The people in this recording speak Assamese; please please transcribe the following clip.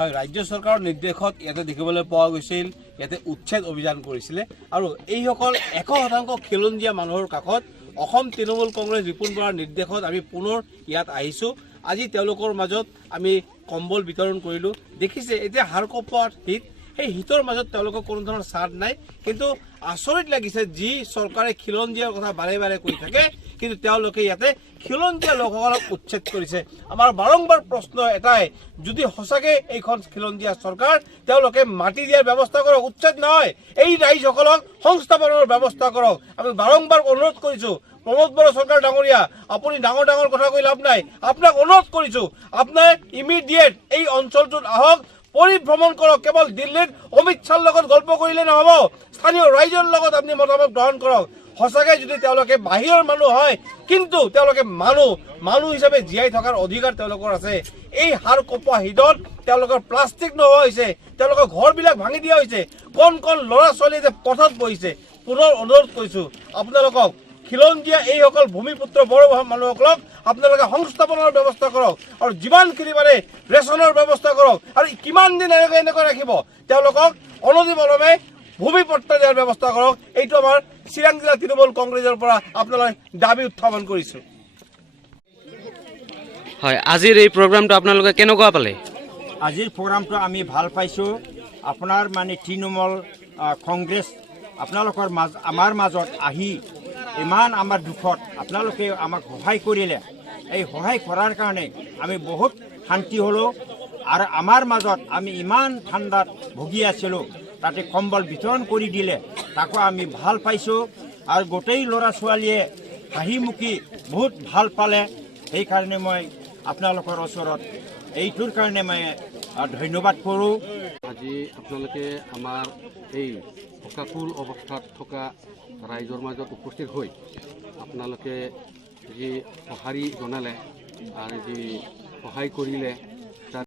হয়, ৰাজ্য চৰকাৰৰ নিৰ্দেশত ইয়াতে দেখিবলৈ পোৱা গৈছিল, ইয়াতে উচ্ছেদ অভিযান কৰিছিলে আৰু এইসকল 100% খিলঞ্জীয়া মানুহৰ কাষত অসম তৃণমূল কংগ্ৰেছ বিপুল বৰাৰ নিৰ্দেশত আমি পুনৰ ইয়াত আহিছোঁ। আজি তেওঁলোকৰ মাজত আমি কম্বল বিতৰণ কৰিলোঁ। দেখিছে এতিয়া হাড়কঁপোৱা শীত, সেই শীতৰ মাজত তেওঁলোকৰ কোনো ধৰণৰ ছাদ নাই। কিন্তু আচৰিত লাগিছে, যি চৰকাৰে খিলঞ্জীয়াৰ কথা বাৰে বাৰে কৈ থাকে, কিন্তু তেওঁলোকে ইয়াতে খিলঞ্জীয়া লোকসকলক উচ্ছেদ কৰিছে। আমাৰ বাৰম্বাৰ প্ৰশ্ন এটাই, যদি সঁচাকৈ এইখন খিলঞ্জীয়া চৰকাৰ, তেওঁলোকে মাটি দিয়াৰ ব্যৱস্থা কৰক, উচ্ছেদ নহয়, এই ৰাইজসকলক সংস্থাপনৰ ব্যৱস্থা কৰক। আমি বাৰম্বাৰ অনুৰোধ কৰিছোঁ, প্ৰমোদ বড়ো চৰকাৰ ডাঙৰীয়া, আপুনি ডাঙৰ ডাঙৰ কথা কৈ লাভ নাই। আপোনাক অনুৰোধ কৰিছোঁ, আপোনাৰ ইমিডিয়েট এই অঞ্চলটোত আহক, পৰিভ্ৰমণ কৰক। কেৱল দিল্লীত অমিত শ্বাহৰ লগত গল্প কৰিলে নহ'ব, স্থানীয় ৰাইজৰ লগত আপুনি মতামত গ্ৰহণ কৰক। সঁচাকৈ যদি তেওঁলোকে বাহিৰৰ মানুহ হয়, কিন্তু তেওঁলোকে মানুহ হিচাপে জীয়াই থকাৰ অধিকাৰ তেওঁলোকৰ আছে। এই হাড়কঁপোৱা শীতত তেওঁলোকৰ প্লাষ্টিক নোহোৱা হৈছে, তেওঁলোকৰ ঘৰবিলাক ভাঙি দিয়া হৈছে, কণ ল'ৰা ছোৱালীয়ে যে পথত বহিছে। পুনৰ অনুৰোধ কৰিছোঁ আপোনালোকক, খিলঞ্জীয়া এইসকল ভূমিপুত্ৰ বড়ো মানুহসকলক আপোনালোকে সংস্থাপনৰ ব্যৱস্থা কৰক আৰু যিমানখিনি পাৰে ৰেচনৰ ব্যৱস্থা কৰক। আৰু কিমান দিন এনেকৈ ৰাখিব? তেওঁলোকক অনতিপলমে ভূমিপট্টা দিয়াৰ ব্যৱস্থা কৰক। এইটো আমাৰ চিৰাং জিলা তৃণমূল কংগ্ৰেছৰ পৰা আপোনালোকে দাবী উত্থাপন কৰিছোঁ। হয়, আজিৰ এই প্ৰগ্ৰামটো আপোনালোকে কেনেকুৱা পালে? আজিৰ প্ৰগ্ৰামটো আমি ভাল পাইছোঁ। আপোনাৰ মানে তৃণমূল কংগ্ৰেছ আপোনালোকৰ আমাৰ মাজত আহি ইমান আমাৰ দুখত আপোনালোকে আমাক সহায় কৰিলে। এই সহায় কৰাৰ কাৰণে আমি বহুত শান্তি হ'লোঁ। আৰু আমাৰ মাজত আমি ইমান ঠাণ্ডাত ভুগি আছিলোঁ, তাতে কম্বল বিতৰণ কৰি দিলে, তাকো আমি ভাল পাইছোঁ। আৰু গোটেই ল'ৰা ছোৱালীয়ে হাঁহিমুখি বহুত ভাল পালে। সেইকাৰণে মই আপোনালোকৰ ওচৰত এইটোৰ কাৰণে মই ধন্যবাদ কৰোঁ। আজি আপোনালোকে আমাৰ এই শোকাকুল অৱস্থাত থকা ৰাইজৰ মাজত উপস্থিত হৈ আপোনালোকে যি সঁহাৰি জনালে আৰু যি সহায় কৰিলে,